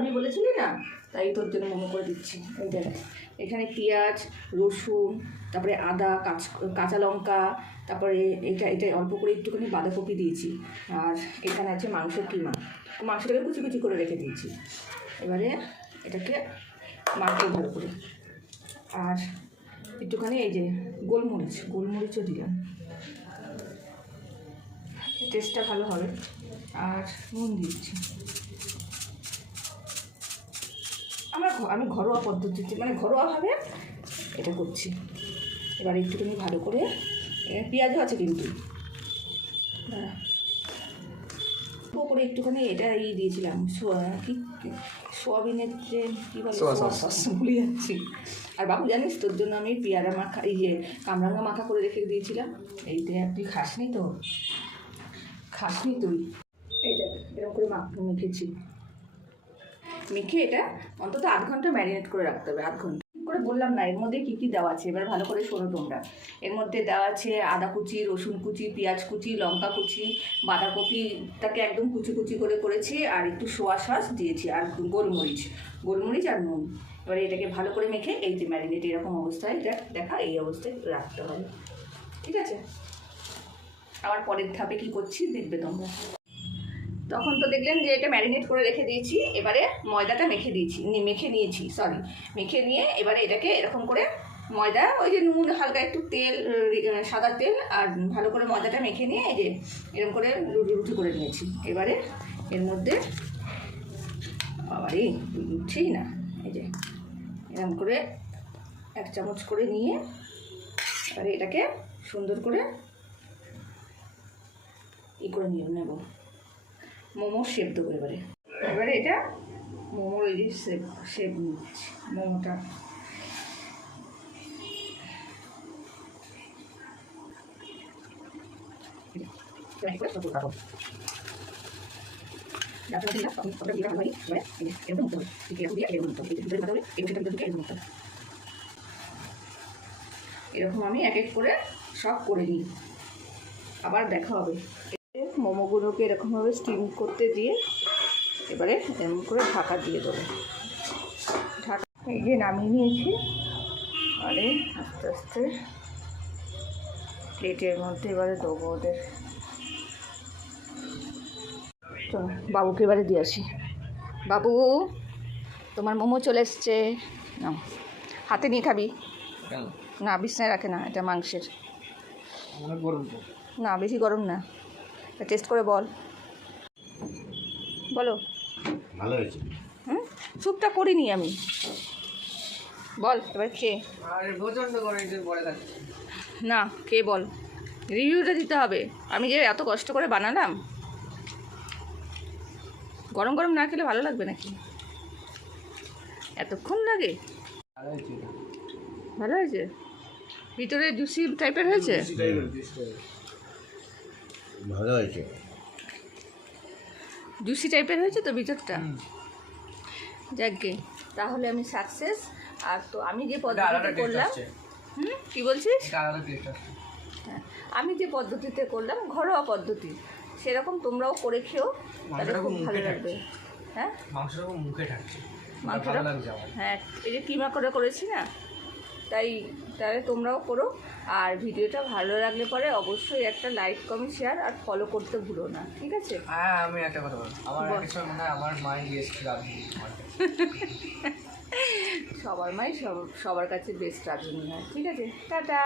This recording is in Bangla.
আমি বলেছিলি না, তাই তোর জন্য মোমো করে দিচ্ছি। এই দেখ, এখানে পেঁয়াজ, রসুন, তারপরে আদা, কাঁচা লঙ্কা, তারপরে এটা অল্প করে একটুখানি বাঁধাকপি দিয়েছি, আর এখানে আছে মাংসের কিমা। মাংসটাকে কুচি কুচি করে রেখে দিয়েছি। এবারে এটাকে মাখবো ভালো করে। আর একটুখানি এই যে গোলমরিচও দিলাম, টেস্টটা ভালো হবে। আর নুন দিচ্ছি। আমি ঘরোয়া পদ্ধতিতে, মানে ঘরোয়াভাবে এটা করছি। এবার একটুখানি ভালো করে, পেঁয়াজও আছে কিন্তু, করে একটুখানি এটা দিয়েছিলাম, সোয়াবিনের যে কী বলে, সস ভুলে যাচ্ছি। আর বাবু জানিস, তোর জন্য আমি পেয়ারা মাখা, এই যে কামরাঙ্গা মাখা করে রেখে দিয়েছিলাম। এইতে তুই খাসনি তুই। এইটা এরকম করে মেখেছি। মেখে এটা অন্তত 8 ঘন্টা ম্যারিনেট করে রাখতে হবে। 8 ঘন্টা করে বললাম না, এর মধ্যে কী দেওয়া আছে এবার ভালো করে শোনো তোমরা। এর মধ্যে দেওয়া আছে আদা কুচি, রসুন কুচি, পেঁয়াজ কুচি, লঙ্কা কুচি, বাঁধাকপিটাকে একদম কুচি কুচি করে করেছি, আর একটু সোয়া সস দিয়েছি, আর গোলমরিচ আর নুন। এবারে এটাকে ভালো করে মেখে এই যে ম্যারিনেট এরকম অবস্থায়, দেখা এই অবস্থায় রাখতে হবে। ঠিক আছে, আবার পরের ধাপে কী করছি দেখবে তোমরা। তখন তো দেখলেন যে এটা ম্যারিনেট করে রেখে দিয়েছি। এবারে ময়দাটা মেখে নিয়ে এবারে এটাকে এরকম করে ময়দা, ওই যে নুন, হালকা একটু তেল, সাদা তেল, আর ভালো করে ময়দাটা মেখে নিয়ে এই যে এরকম করে রুটি করে নিয়েছি। এবারে এর মধ্যে আবারই উঠছেই না, এই যে এরকম করে 1 চামচ করে নিয়ে এবারে এটাকে সুন্দর করে করে নেব, মোমোর শেপ দেবো। এবারে এটা মোমোর এই যে শেপ নিচ্ছি। মোমোটা এরকম আমি এক এক করে সব করে নিই, আবার দেখা হবে। মোমোগুলোকে এরকমভাবে স্টিম করতে দিয়ে এবারে এরকম করে ঢাকা দিয়ে দেবো। এই যে নামিয়ে নিয়েছি। আরে আস্তে আস্তে প্লেটের মধ্যে এবারে দেবো ওদের। তো বাবুকে এবারে দিয়ে আসি। বাবু, তোমার মোমো চলে এসছে, হাতে নিয়ে খাবি না, বিছনায় রাখে না, এটা মাংসের। না বেশি গরম না, টেস্ট করে বলো ভালো হয়েছে। স্যুপটা করিনি আমি, বল এবার খেয়ে। না খেয়ে বল, রিভিউটা দিতে হবে। আমি যে এত কষ্ট করে বানালাম, গরম গরম না খেলে ভালো লাগবে নাকি? এতক্ষণ লাগে? ভালো হয়েছে, ভিতরে জুসি টাইপের হয়েছে। ভালো হয়েছে, জুসি টাইপের হয়েছে তো ভিতরটা। যাকগে, তাহলে আমি সাকসেস। আর তো আমি যে পদ্ধতিতে করলাম, কি বলছিস? হ্যাঁ, আমি যে পদ্ধতিতে করলাম, ঘরোয়া পদ্ধতি, সেরকম তোমরাও করে খেও, তাহলে খুব ভালো লাগবে। হ্যাঁ, মাংসটা হ্যাঁ, এই যে কিমা করে করেছি না, তাহলে তোমরাও করো। আর ভিডিওটা ভালো লাগলে পরে অবশ্যই একটা লাইক, কমেন্ট, শেয়ার আর ফলো করতে ভুলো না, ঠিক আছে? হ্যাঁ, আমি একটা কথা বলবো, আমার মায়ের বেস্ট রাঁধুনি। সবার মাই সবার কাছে বেস্ট রাঁধুনি হয়, ঠিক আছে? টাটা।